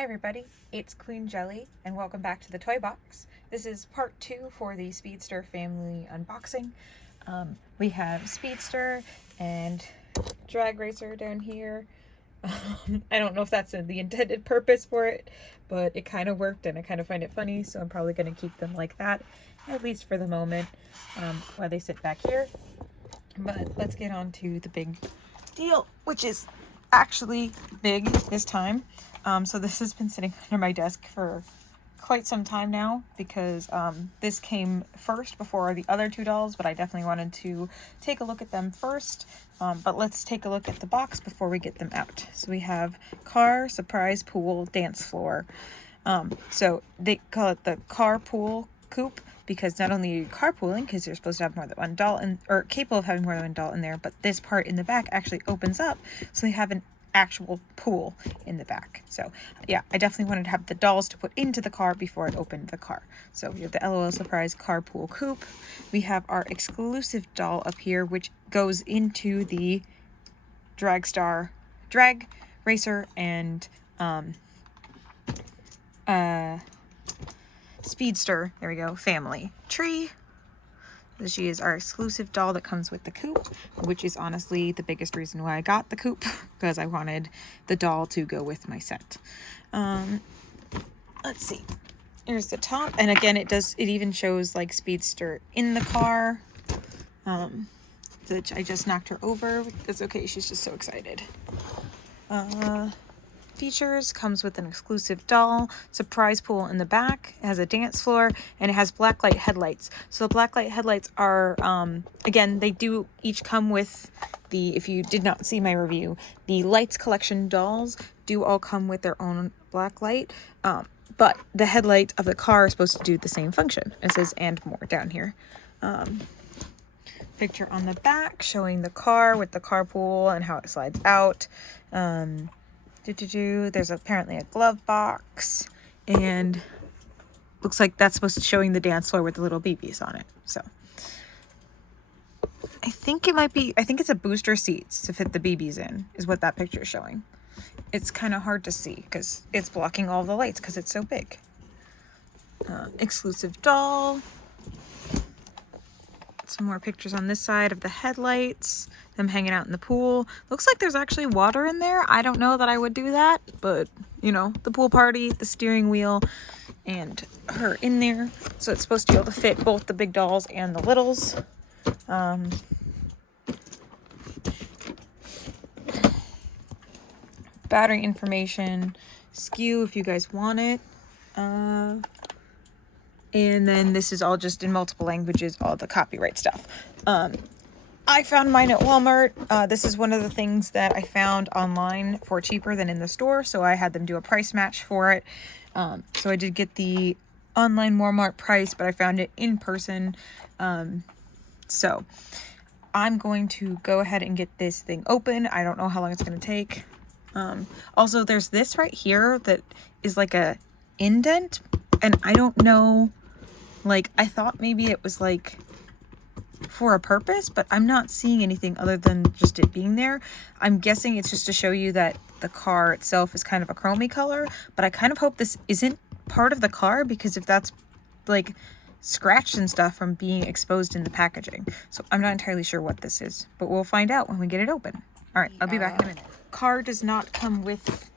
Hi everybody, it's Queen Jelly and welcome back to the Toy Box. This is part 2 for the Speedster family unboxing. We have Speedster and Drag Racer down here. I don't know if that's the intended purpose for it, but it kind of worked and I kind of find it funny, so I'm probably going to keep them like that, at least for the moment, while they sit back here. But let's get on to the big deal, which is actually big this time. So this has been sitting under my desk for quite some time now because this came first before the other two dolls, but I definitely wanted to take a look at them first. But let's take a look at the box before we get them out. So we have car, surprise, pool, dance floor. So they call it the carpool coupe because not only are you carpooling, because you're supposed to have more than one doll or capable of having more than one doll in there, but this part in the back actually opens up so they have an actual pool in the back. So yeah, I definitely wanted to have the dolls to put into the car before it opened the car. So we have the LOL Surprise Carpool Coupe. We have our exclusive doll up here, which goes into the Drag Racer and Speedster, there we go, family tree. She is our exclusive doll that comes with the coupe, which is honestly the biggest reason why I got the coupe, because I wanted the doll to go with my set. Let's see. Here's the top, and again, it even shows like Speedster in the car. Which I just knocked her over. That's okay. She's just so excited. Features comes with an exclusive doll, surprise pool in the back, it has a dance floor, and it has blacklight headlights. So the blacklight headlights are, again, they do each come with the, if you did not see my review, the Lights Collection dolls do all come with their own blacklight, but the headlight of the car is supposed to do the same function. It says "and more" down here. Picture on the back showing the car with the carpool and how it slides out. There's apparently a glove box, and looks like that's supposed to showing the dance floor with the little BBs on it. So I think it's a booster seats to fit the BBs in, is what that picture is showing. It's kind of hard to see because it's blocking all the lights because it's so big. Exclusive doll. Some more pictures on this side of the headlights, them hanging out in the pool. Looks like there's actually water in there. I don't know that I would do that, but you know, the pool party, the steering wheel, and her in there. So it's supposed to be able to fit both the big dolls and the littles. Battery information, SKU if you guys want it. And then this is all just in multiple languages, all the copyright stuff. I found mine at Walmart. This is one of the things that I found online for cheaper than in the store, so I had them do a price match for it. So I did get the online Walmart price, but I found it in person. So I'm going to go ahead and get this thing open. I don't know how long it's going to take. Also, there's this right here that is like a indent, and I don't know, like, I thought maybe it was like for a purpose, but I'm not seeing anything other than just it being there. I'm guessing it's just to show you that the car itself is kind of a chromey color, but I kind of hope this isn't part of the car, because if that's like scratched and stuff from being exposed in the packaging. So I'm not entirely sure what this is, but we'll find out when we get it open. All right, I'll be back in a minute. Car does not come with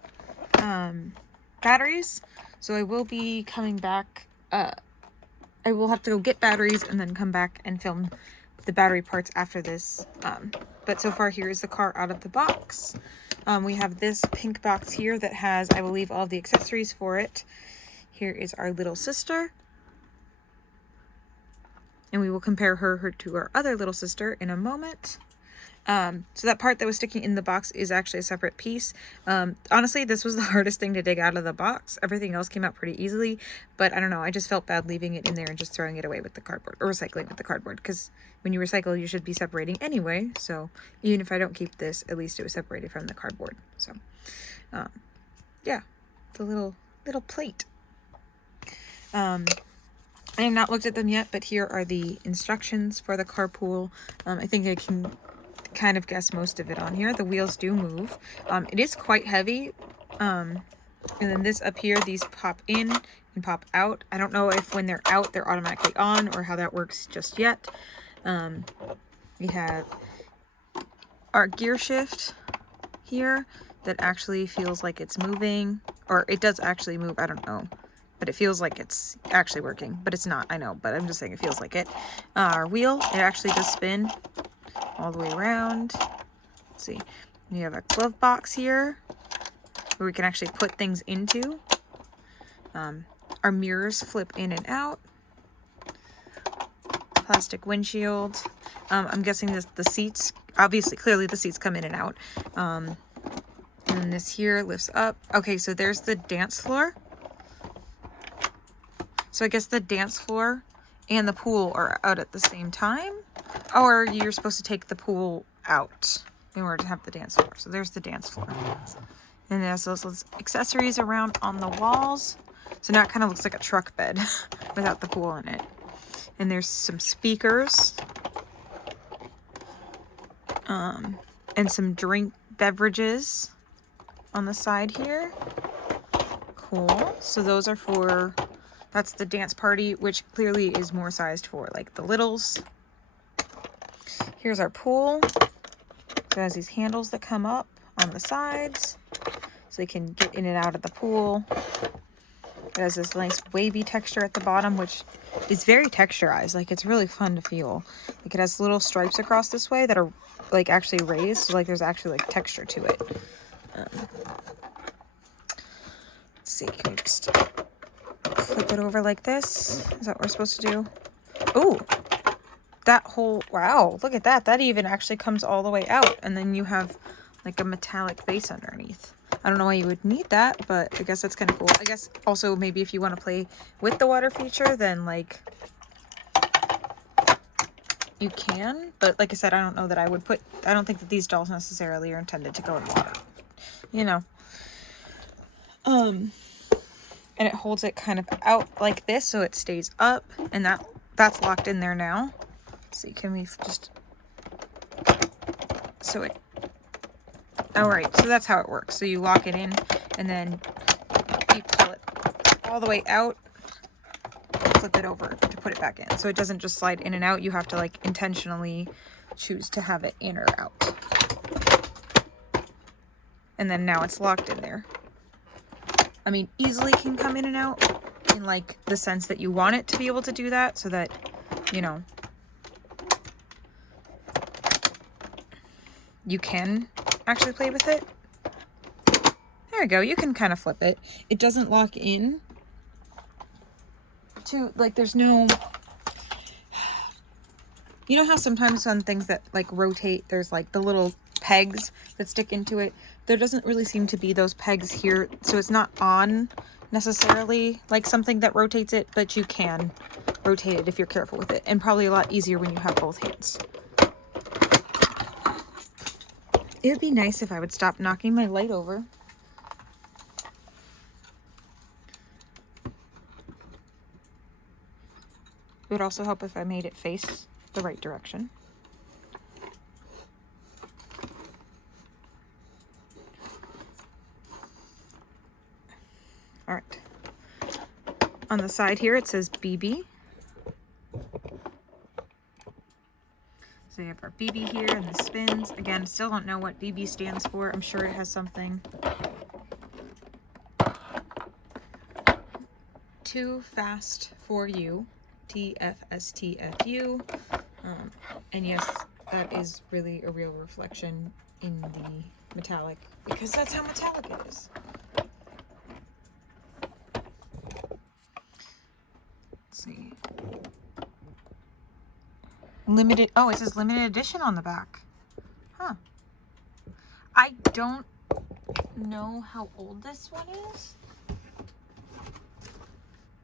batteries, so I will be coming back. I will have to go get batteries and then come back and film the battery parts after this. But so far, here is the car out of the box. We have this pink box here that has, I believe, all the accessories for it. Here is our little sister. And we will compare her to our other little sister in a moment. So that part that was sticking in the box is actually a separate piece. Honestly, this was the hardest thing to dig out of the box. Everything else came out pretty easily, but I don't know, I just felt bad leaving it in there and just throwing it away with the cardboard, or recycling with the cardboard, because when you recycle, you should be separating anyway. So even if I don't keep this, at least it was separated from the cardboard. So, yeah, the little plate. I have not looked at them yet, but here are the instructions for the carpool. I think I can kind of guess most of it on here. The wheels do move. It is quite heavy. And then this up here, these pop in and pop out. I don't know if when they're out, they're automatically on or how that works just yet. We have our gear shift here that actually feels like it's moving, or it does actually move, I don't know, but it feels like it's actually working, but it's not, I know, but I'm just saying it feels like it. Our wheel, it actually does spin all the way around. Let's see, we have a glove box here where we can actually put things into. Our mirrors flip in and out. Plastic windshield. I'm guessing this, the seats, obviously, clearly the seats come in and out. And then this here lifts up. Okay, so there's the dance floor. So I guess the dance floor and the pool are out at the same time. Or you're supposed to take the pool out in order to have the dance floor. So there's the dance floor. And there's those accessories around on the walls. So now it kind of looks like a truck bed without the pool in it. And there's some speakers. And some drink beverages on the side here. Cool. So those are for, that's the dance party, which clearly is more sized for like the littles. Here's our pool. It has these handles that come up on the sides so they can get in and out of the pool. It has this nice wavy texture at the bottom, which is very texturized. Like, it's really fun to feel. Like, it has little stripes across this way that are like actually raised, so like there's actually like texture to it. Let's see, can we just flip it over like this? Is that what we're supposed to do? Oh, that whole, wow, look at that. That even actually comes all the way out, and then you have like a metallic base underneath. I don't know why you would need that, but I guess that's kind of cool. I guess also maybe if you want to play with the water feature, then like you can. But like I said, I don't know that I would put, I don't think that these dolls necessarily are intended to go in water, you know. And it holds it kind of out like this so it stays up, and that's locked in there now. Let's see, can we just, so it, all right, so that's how it works. So you lock it in, and then you pull it all the way out, flip it over to put it back in. So it doesn't just slide in and out. You have to like intentionally choose to have it in or out. And then now it's locked in there. I mean, easily can come in and out in like the sense that you want it to be able to do that, so that, you know, you can actually play with it. There we go. You can kind of flip it. It doesn't lock in to, like, there's no, you know how sometimes on things that like rotate, there's like the little pegs that stick into it. There doesn't really seem to be those pegs here, so it's not on necessarily like something that rotates it, but you can rotate it if you're careful with it, and probably a lot easier when you have both hands. It would be nice if I would stop knocking my light over. It would also help if I made it face the right direction. All right. On the side here, it says BB. So you have our BB here and the spins. Again, still don't know what BB stands for. I'm sure it has something. Too Fast For You. TFSTFU. And yes, that is really a real reflection in the metallic, because that's how metallic it is. Let's see. Limited, oh, it says limited edition on the back. Huh. I don't know how old this one is,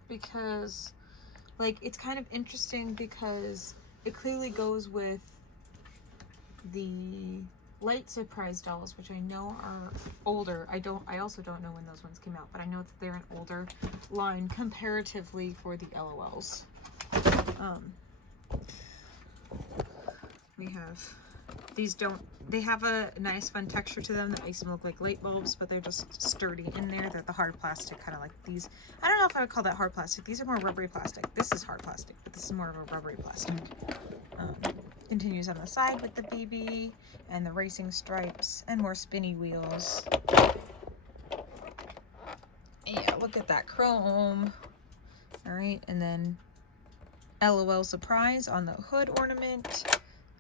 because like, it's kind of interesting because it clearly goes with the Light Surprise dolls, which I know are older. I also don't know when those ones came out, but I know that they're an older line comparatively for the LOLs. We have These don't, they have a nice fun texture to them that makes them look like light bulbs, but they're just sturdy in there. They're the hard plastic, kind of like these. I don't know if I would call that hard plastic. These are more rubbery plastic. This is hard plastic, but this is more of a rubbery plastic. Continues on the side with the BB and the racing stripes and more spinny wheels. Yeah, look at that chrome. All right, and then LOL surprise on the hood ornament.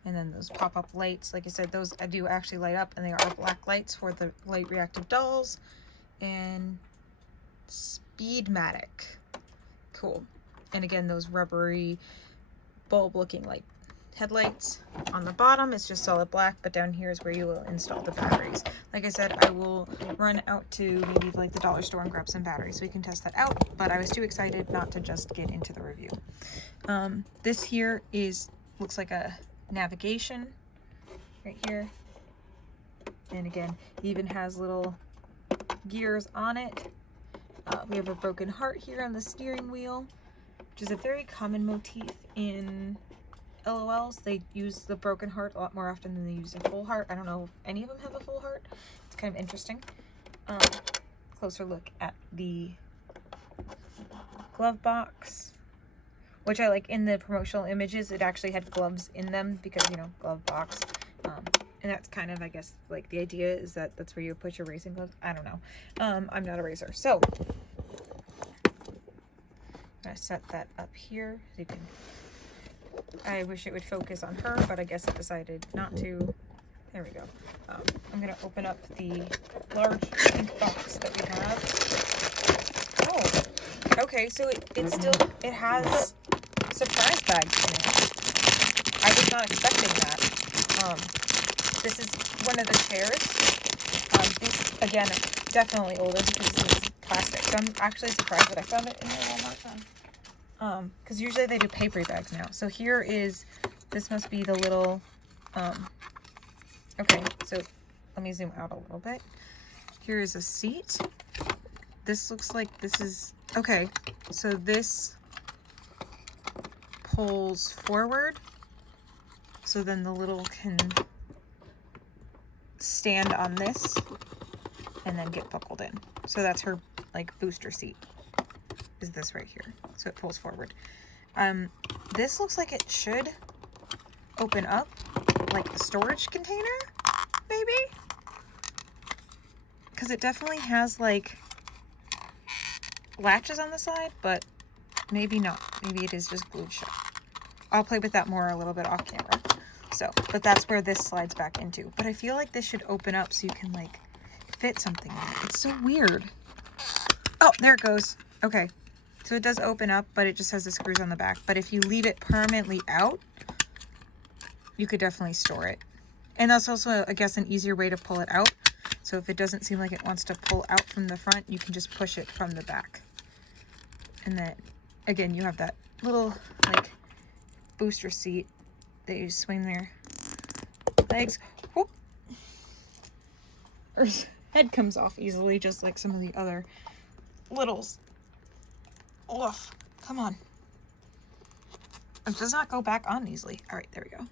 And then those pop-up lights, like I said, those I do actually light up, and they are black lights for the light reactive dolls. And Speedmatic. Cool. And again, those rubbery bulb looking like headlights. On the bottom it's just solid black, but down here is where you will install the batteries. Like I said, I will run out to maybe like the dollar store and grab some batteries so we can test that out, but I was too excited not to just get into the review. This here looks like a navigation right here, and again, it even has little gears on it. We have a broken heart here on the steering wheel, which is a very common motif in LOLs. They use the broken heart a lot more often than they use a full heart. I don't know if any of them have a full heart. It's kind of interesting. Closer look at the glove box, which I like. In the promotional images, it actually had gloves in them because, you know, glove box. And that's kind of, I guess, like the idea is that that's where you put your racing gloves. I don't know. I'm not a racer. So I'm gonna set that up here so you can, I wish it would focus on her, but I guess it decided not to. There we go. I'm gonna open up the large pink box that we have. Oh, okay, so it has surprise bags in it. I was not expecting that. This is one of the chairs. These, again, definitely older because this is plastic. So I'm actually surprised that I found it in the Walmart. Because usually they do paper bags now. So here is, this must be the little, okay, so let me zoom out a little bit. Here is a seat. This looks like this is, okay, so this pulls forward, so then the little can stand on this and then get buckled in. So that's her like booster seat, is this right here. So it pulls forward. This looks like it should open up like a storage container, maybe? Because it definitely has like latches on the side, but maybe not. Maybe it is just glued shut. I'll play with that more a little bit off camera. So, but that's where this slides back into. But I feel like this should open up so you can like fit something in it. It's so weird. Oh, there it goes. Okay. So it does open up, but it just has the screws on the back. But if you leave it permanently out, you could definitely store it. And that's also, I guess, an easier way to pull it out. So if it doesn't seem like it wants to pull out from the front, you can just push it from the back. And then, again, you have that little, like, booster seat that you just swing their legs. Whoop. Or head comes off easily, just like some of the other littles. Oof. Come on. It does not go back on easily. All right, there we go.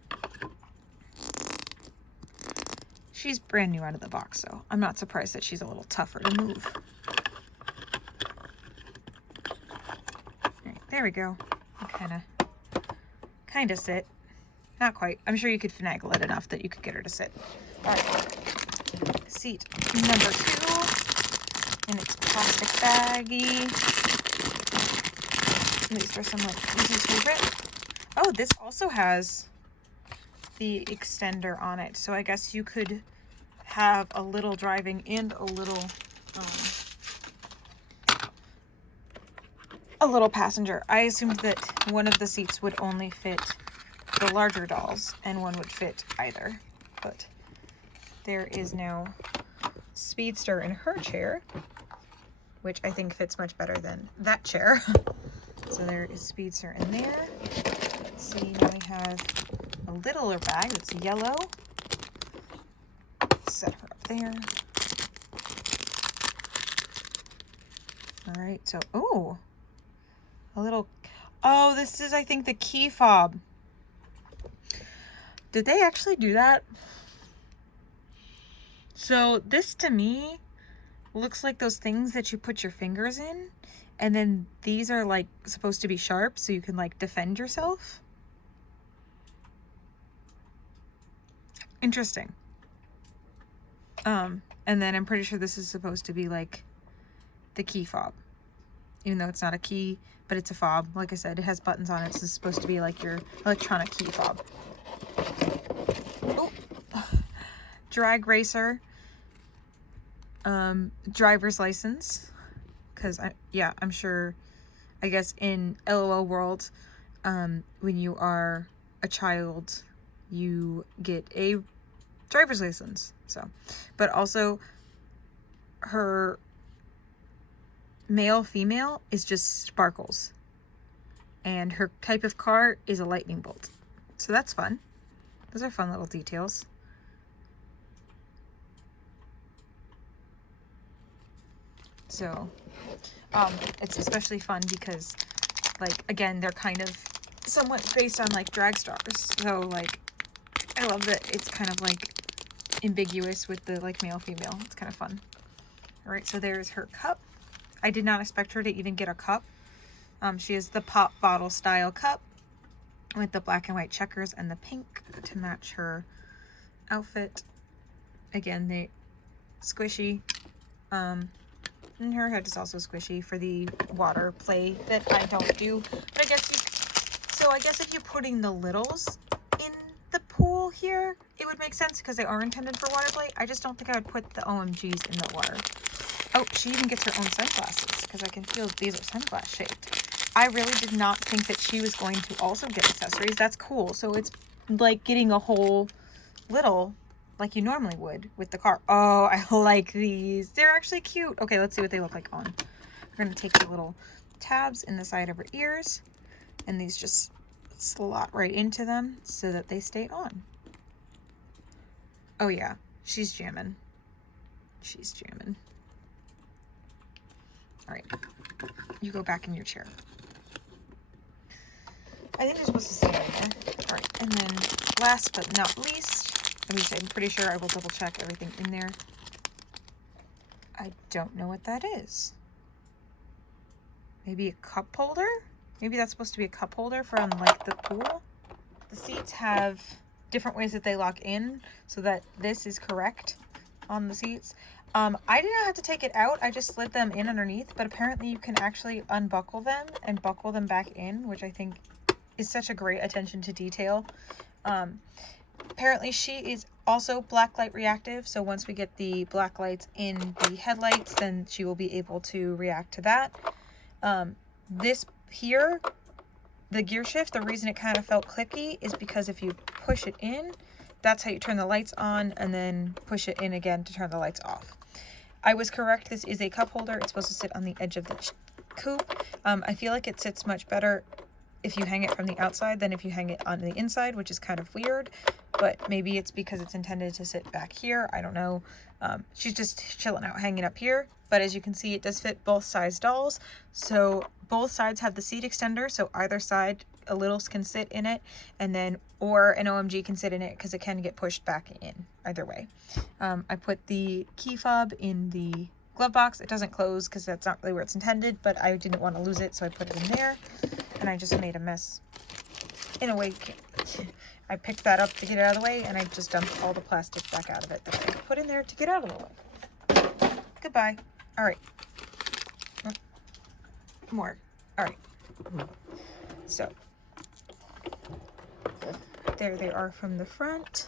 She's brand new out of the box, so I'm not surprised that she's a little tougher to move. All right, there we go. Kind of sit. Not quite. I'm sure you could finagle it enough that you could get her to sit. All right. Seat number 2 in its plastic baggie. These are some like easy to rip. Oh, this also has the extender on it, so I guess you could have a little driving and a little passenger. I assumed that one of the seats would only fit the larger dolls and one would fit either, but there is now Speedster in her chair, which I think fits much better than that chair. So there is Speedster in there. Let's see, now we have a littler bag that's yellow. Set her up there. All right, so, oh, a little, oh, this is, I think, the key fob. Did they actually do that? So this to me looks like those things that you put your fingers in, and then these are like supposed to be sharp so you can like defend yourself. Interesting. And then I'm pretty sure this is supposed to be like the key fob, even though it's not a key, but it's a fob. Like I said, it has buttons on it, so it's supposed to be like your electronic key fob. Oh, drag racer, driver's license, because I'm sure, I guess in LOL world, when you are a child, you get a driver's license. So, but also her male female is just sparkles, and her type of car is a lightning bolt. So that's fun. Those are fun little details. So it's especially fun because, like, again, they're kind of somewhat based on like drag stars, so like I love that it's kind of like ambiguous with the like male female. It's kind of fun. All right, so there's her cup. I did not expect her to even get a cup. She has the pop bottle style cup with the black and white checkers and the pink to match her outfit. Again, they squishy. And her head is also squishy for the water play that I don't do. But I guess if you're putting the littles in the pool here, it would make sense because they are intended for water play. I just don't think I would put the OMGs in the water. Oh, she even gets her own sunglasses because I can feel these are sunglass shaped. I really did not think that she was going to also get accessories. That's cool. So it's like getting a whole little like you normally would with the car. Oh, I like these. They're actually cute. Okay, let's see what they look like on. We're going to take the little tabs in the side of her ears, and these just slot right into them so that they stay on. Oh yeah, she's jamming. She's jamming. All right, you go back in your chair. I think they're supposed to stay in there. All right, and then last but not least, I'm pretty sure I will double check everything in there. I don't know what that is. Maybe a cup holder? Maybe that's supposed to be a cup holder from like the pool. The seats have different ways that they lock in so that this is correct on the seats. I did not have to take it out. I just slid them in underneath, but apparently you can actually unbuckle them and buckle them back in, which I think is such a great attention to detail. Apparently she is also black light reactive, so once we get the black lights in the headlights, then she will be able to react to that. This here, the gear shift, the reason it kind of felt clicky is because if you push it in, that's how you turn the lights on, and then push it in again to turn the lights off. I was correct, this is a cup holder. It's supposed to sit on the edge of the coupe. I feel like it sits much better if you hang it from the outside than if you hang it on the inside, which is kind of weird, but maybe it's because it's intended to sit back here. I don't know. She's just chilling out, hanging up here, but as you can see, it does fit both size dolls. So both sides have the seat extender, so either side a littles can sit in it, and then or an OMG can sit in it because it can get pushed back in either way. I put the key fob in the glove box. It doesn't close because that's not really where it's intended, but I didn't want to lose it, so I put it in there, and I just made a mess in a way. I picked that up to get it out of the way, and I just dumped all the plastic back out of it that I put in there to get out of the way. Goodbye. All right. More. All right. So there they are from the front.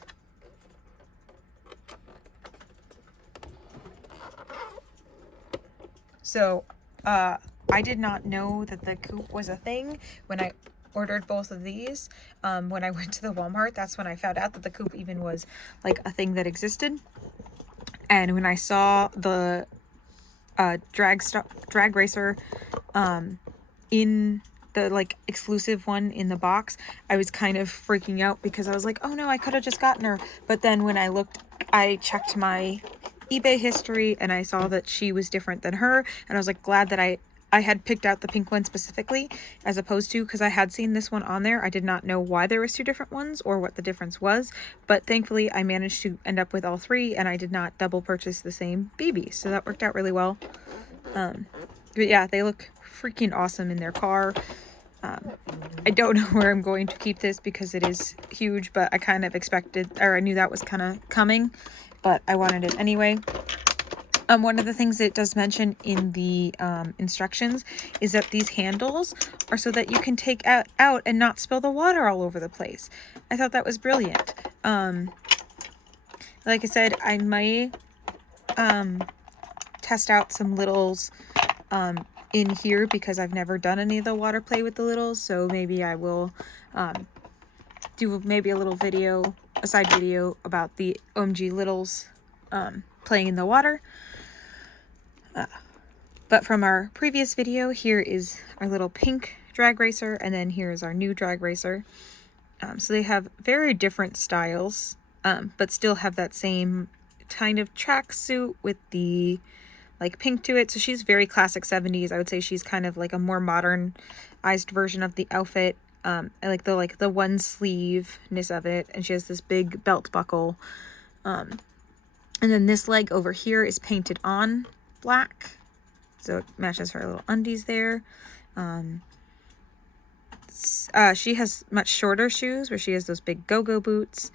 So I did not know that the coupe was a thing when I ordered both of these. When I went to the Walmart, that's when I found out that the coupe even was like a thing that existed. And when I saw the drag racer in the like exclusive one in the box, I was kind of freaking out because I was like, oh no, I could have just gotten her. But then when I checked my eBay history and I saw that she was different than her, and I was like glad that I I had picked out the pink one specifically, as opposed to, because I had seen this one on there. I did not know why there was two different ones or what the difference was, but thankfully I managed to end up with all three, and I did not double purchase the same BB, so that worked out really well. But yeah, they look freaking awesome in their car. I don't know where I'm going to keep this because it is huge, but I kind of expected, or I knew that was kind of coming, but I wanted it anyway. One of the things it does mention in the instructions is that these handles are so that you can take out and not spill the water all over the place. I thought that was brilliant. Like I said, I might test out some littles in here because I've never done any of the water play with the littles, so maybe I will do maybe a little video, a side video about the OMG littles playing in the water. But from our previous video, here is our little pink drag racer, and then here is our new drag racer. So they have very different styles, but still have that same kind of tracksuit with the like pink to it. So she's very classic 70s. I would say she's kind of like a more modernized version of the outfit. I like the one sleeveness of it, and she has this big belt buckle. And then this leg over here is painted on black, so it matches her little undies there. She has much shorter shoes where she has those big go-go boots,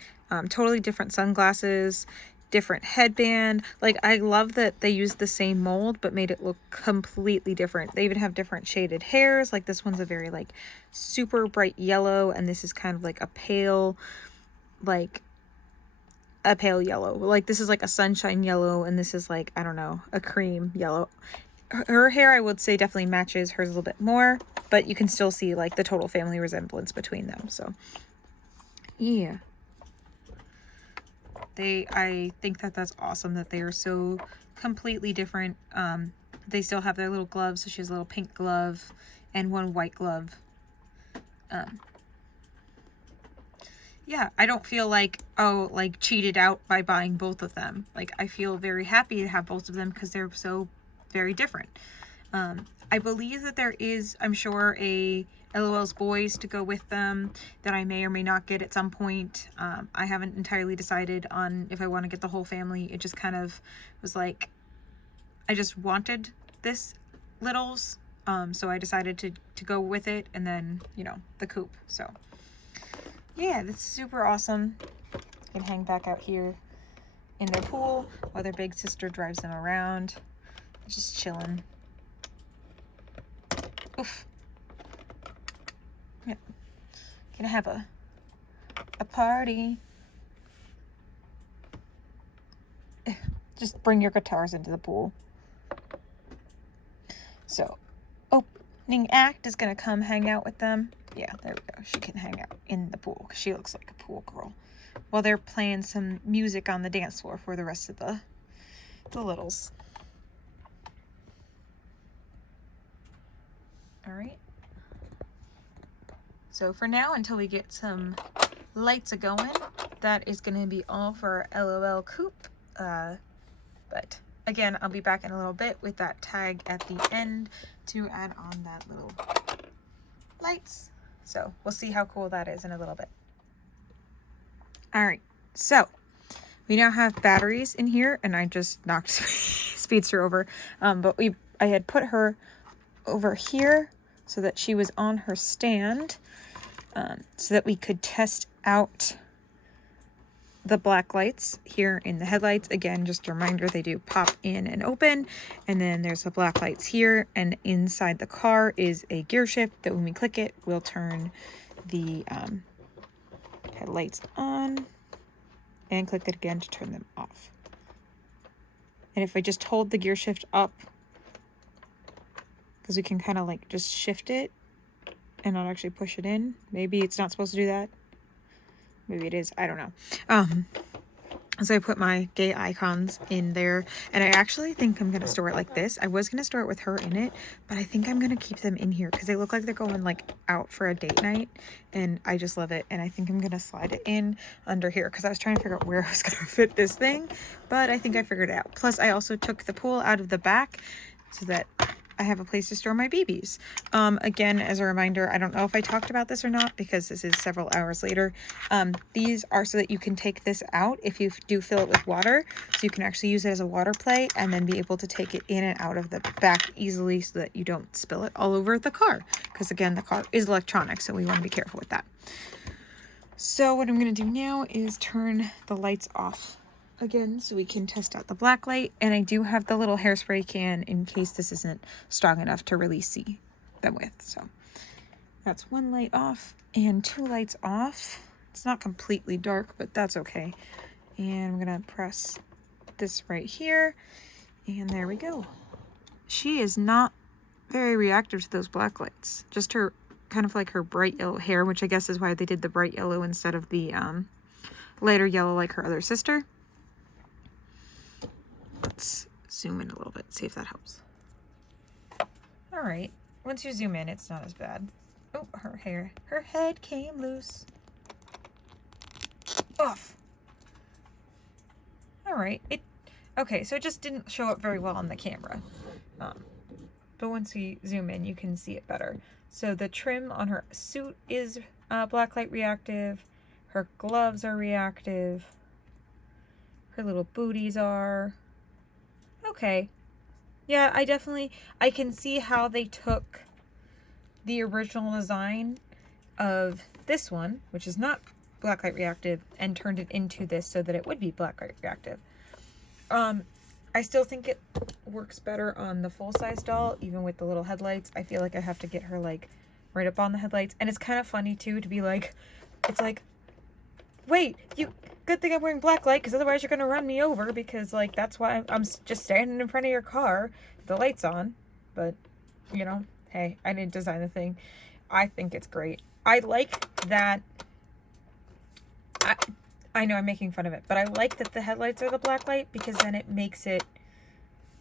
totally different sunglasses, different headband. Like, I love that they used the same mold but made it look completely different. They even have different shaded hairs. Like, this one's a very like super bright yellow, and this is kind of like a pale yellow. Like, this is like a sunshine yellow, and this is like, I don't know, a cream yellow. Her hair, I would say, definitely matches hers a little bit more, but you can still see like the total family resemblance between them. So yeah, I think that that's awesome that they are so completely different. They still have their little gloves, so she has a little pink glove and one white glove. Yeah, I don't feel like, oh, like cheated out by buying both of them. Like, I feel very happy to have both of them because they're so very different. I believe that there is, I'm sure, a LOL's Boys to go with them that I may or may not get at some point. I haven't entirely decided on if I want to get the whole family. It just kind of was like, I just wanted this littles, so I decided to go with it, and then, you know, the coupe. So yeah, that's super awesome. You can hang back out here in their pool while their big sister drives them around. Just chilling. Oof. Yep. Gonna have a party. Just bring your guitars into the pool. So, opening act is gonna come hang out with them. Yeah, there we go. She can hang out in the pool because she looks like a pool girl. While they're playing some music on the dance floor for the rest of the littles. Alright. So for now, until we get some lights a-going, that is going to be all for our LOL coupe. But again, I'll be back in a little bit with that tag at the end to add on that little lights. So we'll see how cool that is in a little bit. Alright, so we now have batteries in here, and I just knocked Speedster over. But I had put her over here so that she was on her stand, so that we could test out the black lights here in the headlights. Again, just a reminder, they do pop in and open, and then there's the black lights here, and inside the car is a gear shift that when we click it will turn the headlights on, and click it again to turn them off. And if I just hold the gear shift up, because we can kind of like just shift it and not actually push it in. Maybe it's not supposed to do that. Maybe it is. I don't know. So I put my gay icons in there, and I actually think I'm going to store it like this. I was going to store it with her in it, but I think I'm going to keep them in here because they look like they're going like out for a date night, and I just love it. And I think I'm going to slide it in under here because I was trying to figure out where I was going to fit this thing, but I think I figured it out. Plus, I also took the pool out of the back so that I have a place to store my BBs. Again, as a reminder, I don't know if I talked about this or not because this is several hours later. These are so that you can take this out if you do fill it with water. So you can actually use it as a water play and then be able to take it in and out of the back easily so that you don't spill it all over the car. Because again, the car is electronic, so we want to be careful with that. So what I'm going to do now is turn the lights off again so we can test out the black light, and I do have the little hairspray can in case this isn't strong enough to really see them with. So that's one light off and two lights off. It's not completely dark, but that's okay. And I'm gonna press this right here, and there we go. She is not very reactive to those black lights, just her kind of like her bright yellow hair, which I guess is why they did the bright yellow instead of the lighter yellow like her other sister. Let's zoom in a little bit, see if that helps. All right, once you zoom in, it's not as bad. Oh, her head came loose. Off. All right, okay, so it just didn't show up very well on the camera. But once we zoom in, you can see it better. So the trim on her suit is blacklight reactive. Her gloves are reactive. Her little booties are. Okay. Yeah, I can see how they took the original design of this one, which is not blacklight reactive, and turned it into this so that it would be blacklight reactive. I still think it works better on the full-size doll, even with the little headlights. I feel like I have to get her, like, right up on the headlights. And it's kind of funny, too, to be like, it's like, wait, good thing I'm wearing black light, because otherwise you're going to run me over, because, like, that's why I'm just standing in front of your car with the lights on. But, you know, hey, I didn't design the thing. I think it's great. I like that. I know I'm making fun of it, but I like that the headlights are the black light, because then it makes it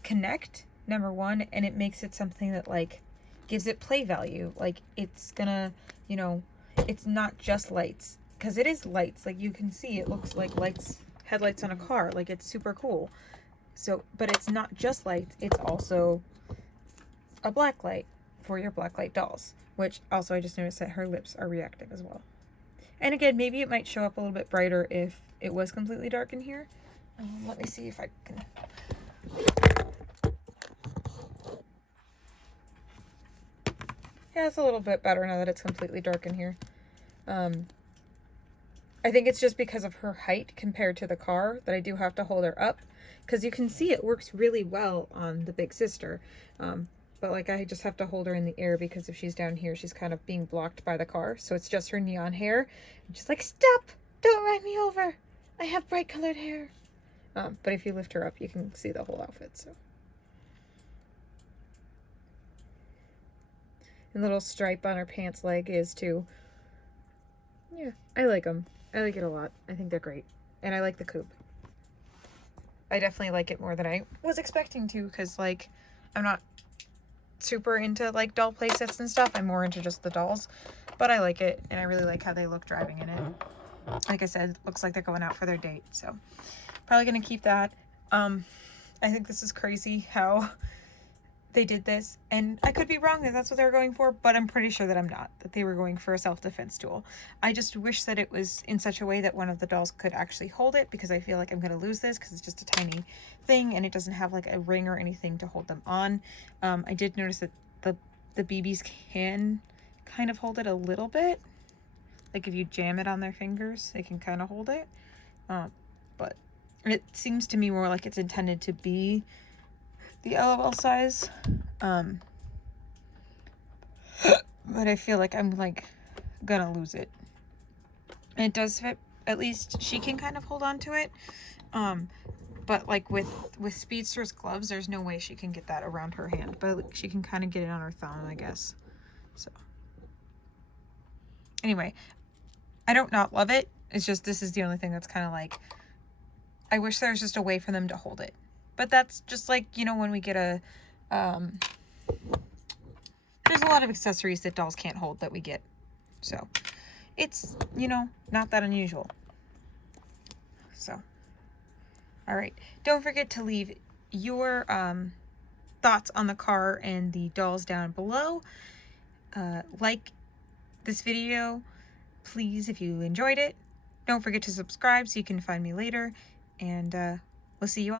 connect, number one, and it makes it something that, like, gives it play value. Like, it's gonna, you know, it's not just lights, because it is lights. Like, you can see it looks like headlights on a car. Like, it's super cool. So, but it's not just lights, it's also a black light for your black light dolls, which also I just noticed that her lips are reactive as well. And again, maybe it might show up a little bit brighter if it was completely dark in here. Let me see if I can. Yeah, it's a little bit better now that it's completely dark in here. I think it's just because of her height compared to the car that I do have to hold her up. Because you can see it works really well on the big sister. But like I just have to hold her in the air because if she's down here, she's kind of being blocked by the car. So it's just her neon hair. And she's like, stop! Don't run me over! I have bright colored hair. But if you lift her up, you can see the whole outfit. So, and little stripe on her pants leg is too. Yeah, I like them. I like it a lot. I think they're great. And I like the coupe. I definitely like it more than I was expecting to, because like I'm not super into like doll play sets and stuff. I'm more into just the dolls, but I like it, and I really like how they look driving in it. Like I said, it looks like they're going out for their date, so probably gonna keep that. I think this is crazy how they did this, and I could be wrong that that's what they were going for, but I'm pretty sure that I'm not, that they were going for a self-defense tool. I just wish that it was in such a way that one of the dolls could actually hold it, because I feel like I'm going to lose this because it's just a tiny thing and it doesn't have like a ring or anything to hold them on. I did notice that the BBs can kind of hold it a little bit. Like if you jam it on their fingers, they can kind of hold it. But it seems to me more like it's intended to be the LOL size. But I feel like I'm like gonna lose it. And it does fit, at least she can kind of hold on to it. But like with Speedster's gloves, there's no way she can get that around her hand, but she can kind of get it on her thumb, I guess. So anyway, I don't not love it. It's just, this is the only thing that's kind of like, I wish there was just a way for them to hold it. But that's just like, you know, when we get a, there's a lot of accessories that dolls can't hold that we get. So it's, you know, not that unusual. So, all right. Don't forget to leave your thoughts on the car and the dolls down below. Like this video, please, if you enjoyed it. Don't forget to subscribe so you can find me later, and we'll see you all.